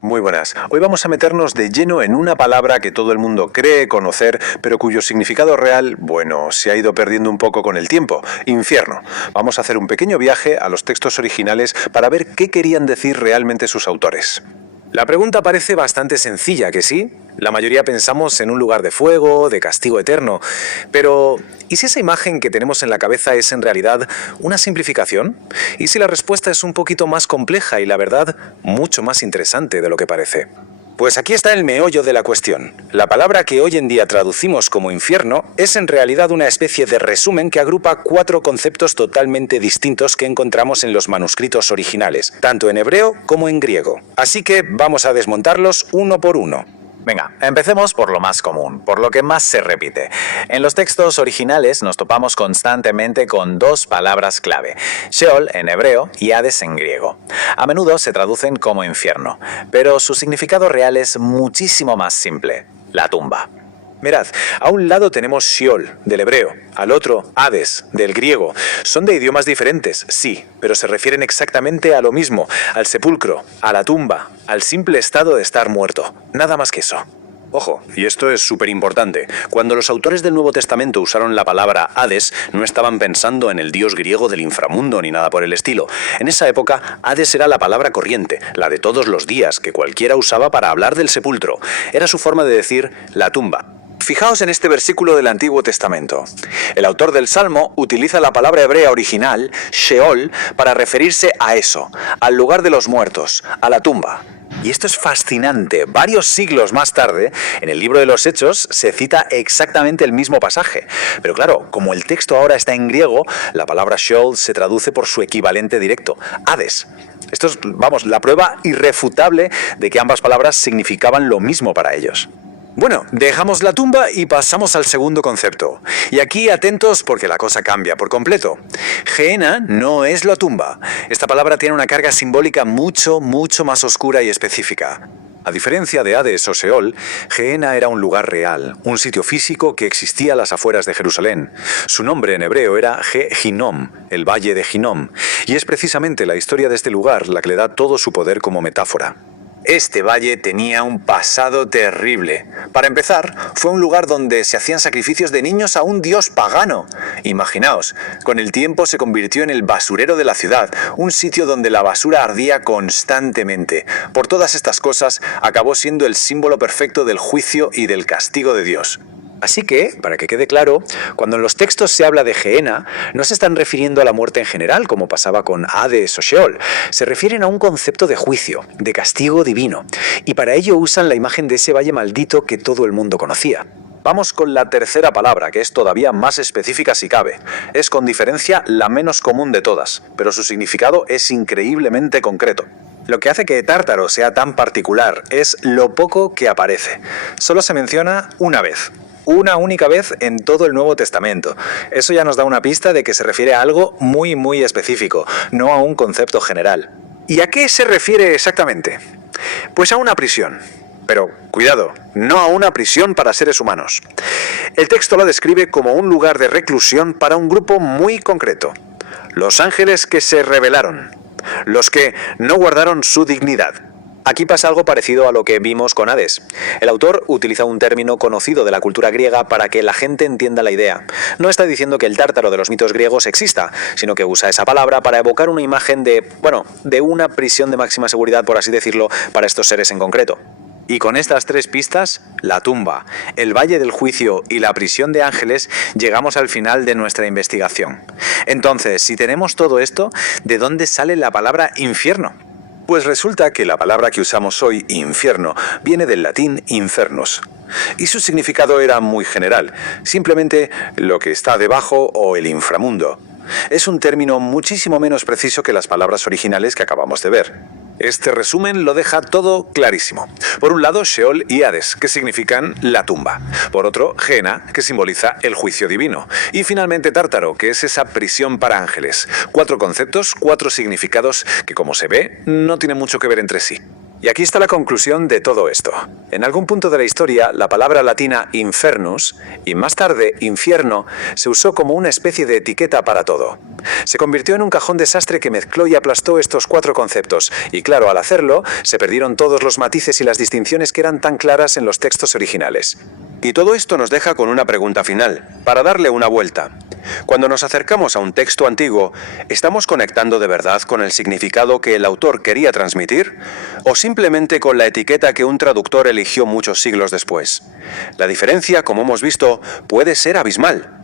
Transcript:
Muy buenas. Hoy vamos a meternos de lleno en una palabra que todo el mundo cree conocer, pero cuyo significado real, bueno, se ha ido perdiendo un poco con el tiempo. Infierno. Vamos a hacer un pequeño viaje a los textos originales para ver qué querían decir realmente sus autores. La pregunta parece bastante sencilla, ¿que sí? La mayoría pensamos en un lugar de fuego, de castigo eterno. Pero, ¿y si esa imagen que tenemos en la cabeza es en realidad una simplificación? ¿Y si la respuesta es un poquito más compleja y la verdad mucho más interesante de lo que parece? Pues aquí está el meollo de la cuestión. La palabra que hoy en día traducimos como infierno es en realidad una especie de resumen que agrupa 4 conceptos totalmente distintos que encontramos en los manuscritos originales, tanto en hebreo como en griego. Así que vamos a desmontarlos uno por uno. Venga, empecemos por lo más común, por lo que más se repite. En los textos originales nos topamos constantemente con 2 palabras clave, Sheol en hebreo y Hades en griego. A menudo se traducen como infierno, pero su significado real es muchísimo más simple, la tumba. Mirad, a un lado tenemos Sheol, del hebreo, al otro Hades, del griego. Son de idiomas diferentes, sí, pero se refieren exactamente a lo mismo, al sepulcro, a la tumba, al simple estado de estar muerto. Nada más que eso. Ojo, y esto es súper importante. Cuando los autores del Nuevo Testamento usaron la palabra Hades, no estaban pensando en el dios griego del inframundo ni nada por el estilo. En esa época, Hades era la palabra corriente, la de todos los días, que cualquiera usaba para hablar del sepulcro. Era su forma de decir la tumba. Fijaos en este versículo del Antiguo Testamento. El autor del Salmo utiliza la palabra hebrea original, Sheol, para referirse a eso, al lugar de los muertos, a la tumba. Y esto es fascinante. Varios siglos más tarde, en el libro de los Hechos, se cita exactamente el mismo pasaje. Pero claro, como el texto ahora está en griego, la palabra Sheol se traduce por su equivalente directo, Hades. Esto es, la prueba irrefutable de que ambas palabras significaban lo mismo para ellos. Bueno, dejamos la tumba y pasamos al segundo concepto. Y aquí atentos porque la cosa cambia por completo. Gehenna no es la tumba. Esta palabra tiene una carga simbólica mucho más oscura y específica. A diferencia de Hades o Seol, Gehenna era un lugar real, un sitio físico que existía a las afueras de Jerusalén. Su nombre en hebreo era Ge-Hinnom, el Valle de Hinnom, y es precisamente la historia de este lugar la que le da todo su poder como metáfora. Este valle tenía un pasado terrible. Para empezar, fue un lugar donde se hacían sacrificios de niños a un dios pagano. Imaginaos, con el tiempo se convirtió en el basurero de la ciudad, un sitio donde la basura ardía constantemente. Por todas estas cosas, acabó siendo el símbolo perfecto del juicio y del castigo de Dios. Así que, para que quede claro, cuando en los textos se habla de Gehenna, no se están refiriendo a la muerte en general, como pasaba con Hades o Sheol. Se refieren a un concepto de juicio, de castigo divino. Y para ello usan la imagen de ese valle maldito que todo el mundo conocía. Vamos con la tercera palabra, que es todavía más específica si cabe. Es con diferencia la menos común de todas, pero su significado es increíblemente concreto. Lo que hace que Tártaro sea tan particular es lo poco que aparece. Solo se menciona una vez. Una única vez en todo el Nuevo Testamento. Eso ya nos da una pista de que se refiere a algo muy específico, no a un concepto general. ¿Y a qué se refiere exactamente? Pues a una prisión. Pero, cuidado, no a una prisión para seres humanos. El texto lo describe como un lugar de reclusión para un grupo muy concreto. Los ángeles que se rebelaron. Los que no guardaron su dignidad. Aquí pasa algo parecido a lo que vimos con Hades. El autor utiliza un término conocido de la cultura griega para que la gente entienda la idea. No está diciendo que el tártaro de los mitos griegos exista, sino que usa esa palabra para evocar una imagen de una prisión de máxima seguridad, por así decirlo, para estos seres en concreto. Y con estas 3 pistas, la tumba, el valle del juicio y la prisión de ángeles, llegamos al final de nuestra investigación. Entonces, si tenemos todo esto, ¿de dónde sale la palabra infierno? Pues resulta que la palabra que usamos hoy, infierno, viene del latín infernus. Y su significado era muy general, simplemente lo que está debajo o el inframundo. Es un término muchísimo menos preciso que las palabras originales que acabamos de ver. Este resumen lo deja todo clarísimo. Por un lado, Sheol y Hades, que significan la tumba. Por otro, Gehenna, que simboliza el juicio divino. Y finalmente Tártaro, que es esa prisión para ángeles. 4 conceptos, 4 significados que, como se ve, no tienen mucho que ver entre sí. Y aquí está la conclusión de todo esto. En algún punto de la historia, la palabra latina infernus, y más tarde infierno, se usó como una especie de etiqueta para todo. Se convirtió en un cajón desastre que mezcló y aplastó estos 4 conceptos, y claro, al hacerlo, se perdieron todos los matices y las distinciones que eran tan claras en los textos originales. Y todo esto nos deja con una pregunta final, para darle una vuelta. Cuando nos acercamos a un texto antiguo, ¿estamos conectando de verdad con el significado que el autor quería transmitir? ¿O simplemente con la etiqueta que un traductor eligió muchos siglos después? La diferencia, como hemos visto, puede ser abismal.